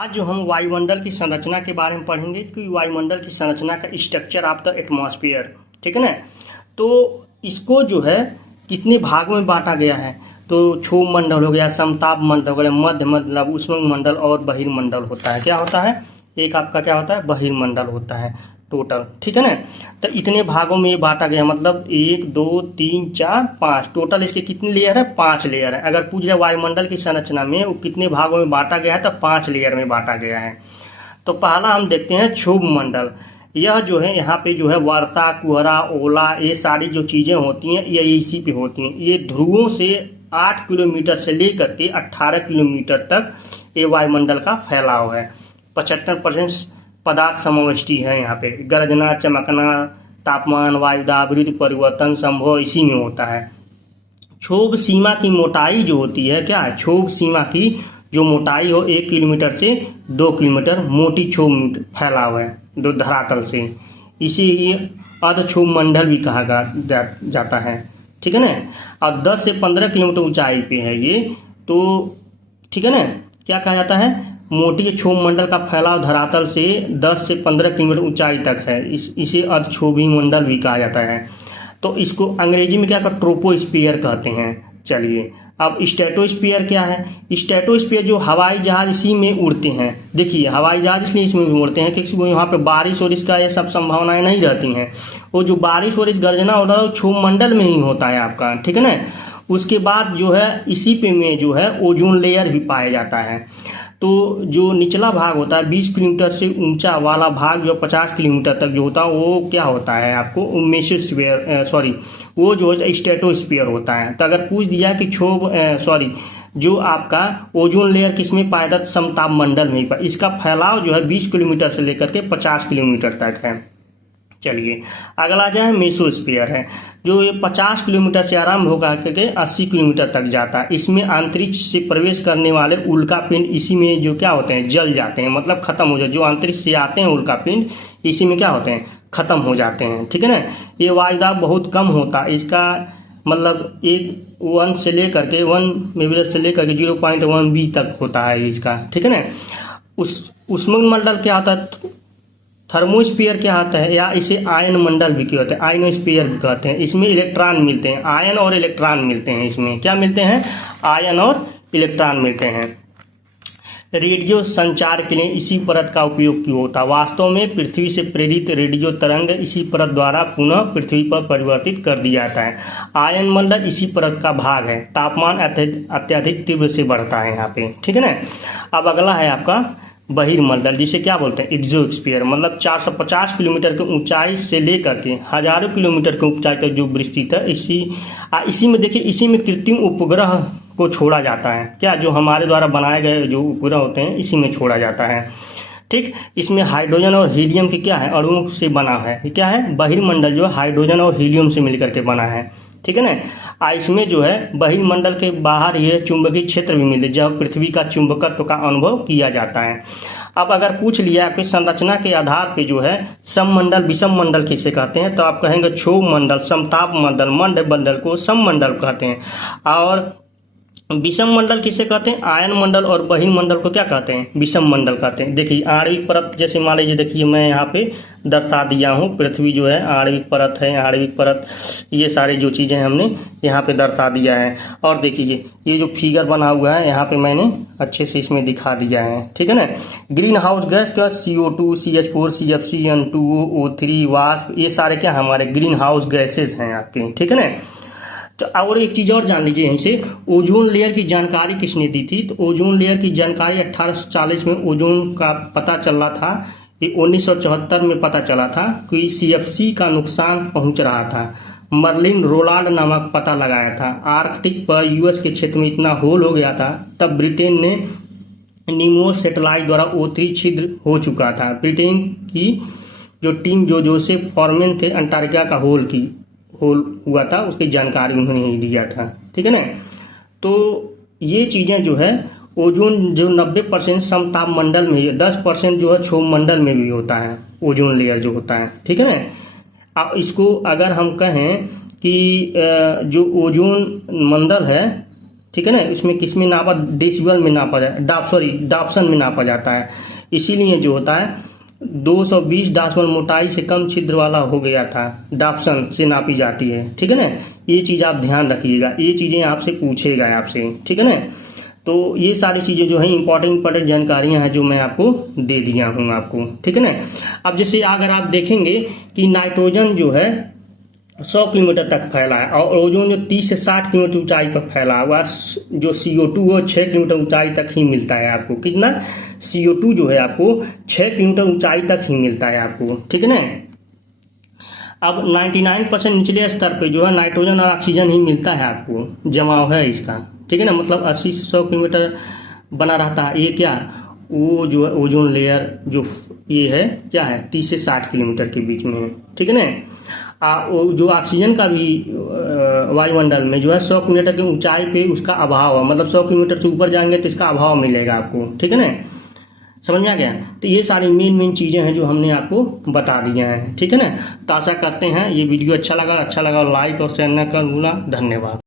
आज जो हम वायुमंडल की संरचना के बारे में पढ़ेंगे कि वायुमंडल की संरचना का स्ट्रक्चर ऑफ द एटमॉस्फेयर, ठीक है ना। तो इसको जो है कितने भागों में बांटा गया है, तो क्षोभ मंडल हो गया, समताप मंडल हो गया, मध्य मंडल, उष्ण मंडल और बहिर्मंडल होता है। क्या होता है? एक आपका क्या होता है? बहिर्मंडल होता है टोटल, ठीक है ना। तो इतने भागों में ये बांटा गया, मतलब 1 2 3 4 5 टोटल इसके कितने लेयर है? 5 लेयर है। अगर पूछ रहे वायुमंडल की संरचना में वो कितने भागों में बांटा गया है, तो 5 लेयर में बांटा गया है। तो पहला हम देखते हैं क्षोभ मंडल। यह जो है यहाँ पे जो है वर्षा, कुहरा, ओला, ये सारी जो चीजें होती हैं ये इसी पे होती हैं। ये ध्रुवों से 8 किलोमीटर से लेकर के 18 किलोमीटर तक ये वायुमंडल का फैलाव है। 75% पदार्थ समवष्टि है। यहाँ पे गरजना, चमकना, तापमान, वायुदाब, ऋतु परिवर्तन संभव इसी में होता है। क्षोभ सीमा की मोटाई जो होती है, क्या है? क्षोभ सीमा की जो मोटाई हो 1 किलोमीटर से 2 किलोमीटर मोटी क्षोभ फैलाव है जो धरातल से, इसी अर्ध क्षोभ मंडल भी कहा जाता है, ठीक है ना। और 10 से 15 किलोमीटर ऊंचाई पे है ये, तो ठीक है ना। क्या कहा जाता है? मोटी क्षोभ मंडल का फैलाव धरातल से 10 से 15 किलोमीटर ऊंचाई तक है। इसे अर्धक्षोभीय मंडल भी कहा जाता है। तो इसको अंग्रेजी में क्या कहते हैं? ट्रोपोस्फीयर कहते हैं। चलिए, अब स्ट्रेटोस्फीयर क्या है? स्ट्रेटोस्फीयर जो हवाई जहाज इसी में उड़ते हैं। देखिए, हवाई जहाज इसलिए इसमें भी उड़ते हैं क्योंकि वहाँ पे बारिश और इसका ये सब संभावनाएं नहीं रहती हैं। वो जो बारिश और इस गर्जना हो रहा है क्षोभ मंडल में ही होता है आपका, ठीक है ना। उसके बाद जो है इसी पे में जो है ओजोन लेयर भी पाया जाता है। तो जो निचला भाग होता है 20 किलोमीटर से ऊंचा वाला भाग जो 50 किलोमीटर तक जो होता है वो क्या होता है आपको? मेसोस्फीयर, वो जो स्ट्रेटोस्फीयर होता है। तो अगर पूछ दिया कि जो आपका ओजोन लेयर किसमें पाया जाता? समताप मंडल में पाया। इसका फैलाव जो है 20 किलोमीटर से लेकर के 50 किलोमीटर तक है। चलिए, अगला जो है मेसोस्फीयर है, जो ये 50 किलोमीटर से आरंभ होकर के 80 किलोमीटर तक जाता है। इसमें अंतरिक्ष से प्रवेश करने वाले उल्का पिंड इसी में जो क्या होते हैं? जल जाते हैं, मतलब खत्म हो जाते। जो अंतरिक्ष से आते हैं उल्का पिंड इसी में क्या होते हैं? खत्म हो जाते हैं, ठीक है ना। ये वायुदाब बहुत कम होता है इसका, मतलब 1 से लेकर के 0.1 B तक होता है इसका, ठीक है ना। उष्ण मंडल क्या होता है? थर्मोस्फीयर क्या आता है, या इसे आयन मंडल भी कहते हैं, आयनोस्फीयर भी कहते हैं। इसमें इलेक्ट्रॉन मिलते हैं, आयन और इलेक्ट्रॉन मिलते हैं। इसमें क्या मिलते हैं? आयन और इलेक्ट्रॉन मिलते हैं। रेडियो संचार के लिए इसी परत का उपयोग क्यों होता है? वास्तव में पृथ्वी से प्रेरित रेडियो तरंग इसी परत द्वारा पुनः पृथ्वी पर परिवर्तित कर दिया जाता है। आयन मंडल इसी परत का भाग है। तापमान अत्यधिक तीव्र से बढ़ता है यहाँ पे, ठीक है ना। अब अगला है आपका बहिर्मंडल, जिसे क्या बोलते हैं? एक्सोस्फीयर, मतलब 450 किलोमीटर की ऊंचाई से लेकर के हजारों किलोमीटर की ऊंचाई तक जो विस्तृत है। इसी में देखिए, इसी में कृत्रिम उपग्रह को छोड़ा जाता है। क्या? जो हमारे द्वारा बनाए गए जो उपग्रह होते हैं इसी में छोड़ा जाता है, ठीक। इसमें हाइड्रोजन और हीलियम के क्या है? अणुओं से बना है। क्या है? बहिर्मंडल जो है हाइड्रोजन और हीलियम से मिलकर के बना है, ठीक है ना। इसमें जो है बहिर्मंडल के बाहर ये चुंबकीय क्षेत्र भी मिले जब पृथ्वी का चुंबकत्व का अनुभव किया जाता है। अब अगर पूछ लिया कि संरचना के आधार पे जो है सममंडल विषम मंडल किसे कहते हैं, तो आप कहेंगे क्षोभ मंडल, समताप मंडल, मंडल मंडल को सममंडल कहते हैं। और विषम मंडल किसे कहते हैं? आयन मंडल। और बहिर्मंडल को क्या कहते हैं? विषम मंडल कहते हैं। देखिए, आणविक परत, जैसे मान लीजिए, देखिए मैं यहाँ पे दर्शा दिया हूँ, पृथ्वी जो है आणविक परत है, आणविक परत, ये सारी जो चीजें हमने यहाँ पे दर्शा दिया है। और देखिए ये जो फिगर बना हुआ है यहाँ पे मैंने अच्छे से इसमें दिखा दिया है, ठीक है ना। ग्रीन हाउस गैस का CO2, CH4, CFC, N2O, O3, वाष्प, ये सारे क्या हमारे ग्रीन हाउस गैसेस हैं आपके, ठीक है ना। तो और एक चीज़ और जान लीजिए यहीं से, ओजोन लेयर की जानकारी किसने दी थी? तो ओजोन लेयर की जानकारी 1840 में ओजोन का पता चला था। ये 1974 में पता चला था कि CFC का नुकसान पहुंच रहा था। मर्लिन रोलांड नामक पता लगाया था। आर्कटिक पर US के क्षेत्र में इतना होल हो गया था, तब ब्रिटेन ने नीमो सैटेलाइट द्वारा O3 छिद्र हो चुका था। ब्रिटेन की जो टीम जो जोसेफ फॉरमैन थे, अंटार्कटिका का होल हुआ था, उसकी जानकारी उन्होंने ही दिया था, ठीक है ना। तो ये चीजें जो है, ओजोन जो 90% समताप मंडल में है, 10% जो है क्षोभ मंडल में भी होता है ओजोन लेयर जो होता है, ठीक है ना। अब इसको अगर हम कहें कि जो ओजोन मंडल है ठीक है ना। इसमें किस में नापा, डेसिबल में नापा जाए, डाप्सन में नापा जाता है। इसीलिए जो होता है 220 डासमल मोटाई से कम छिद्र वाला हो गया था, डाप्सन से नापी जाती है, ठीक है ना। ये चीज़ आप ध्यान रखिएगा, ये चीज़ें आपसे पूछेगा आपसे, ठीक है ना। तो ये सारी चीज़ें जो है इंपॉर्टेंट जानकारियां हैं जो मैं आपको दे दिया हूँ आपको, ठीक है ना। अब जैसे अगर आप देखेंगे कि नाइट्रोजन जो है 100 किलोमीटर तक फैला है और ओजोन जो 30 से 60 किलोमीटर ऊंचाई पर फैला हुआ, जो CO2 वो 6 किलोमीटर ऊंचाई तक ही मिलता है आपको। कितना? CO2 जो है आपको 6 किलोमीटर ऊंचाई तक ही मिलता है आपको, ठीक है ना। अब 99% निचले स्तर पे जो है नाइट्रोजन और ऑक्सीजन ही मिलता है आपको, जमाव है इसका, ठीक है ना। मतलब 80 से 100 किलोमीटर बना रहता है। ये क्या, वो जो है ओजोन लेयर जो ये है क्या है 30 से 60 किलोमीटर के बीच में है, ठीक है ना। जो ऑक्सीजन का भी वायुमंडल में जो है 100 किलोमीटर की ऊंचाई पे उसका अभाव है, मतलब 100 किलोमीटर से ऊपर जाएंगे तो इसका अभाव मिलेगा आपको, ठीक है ना। समझ में आ गया। तो ये सारी मेन चीजें हैं जो हमने आपको बता दिया है, ठीक है ना। तो आशा करते हैं ये वीडियो अच्छा लगा लाइक और शेयर न करना। धन्यवाद।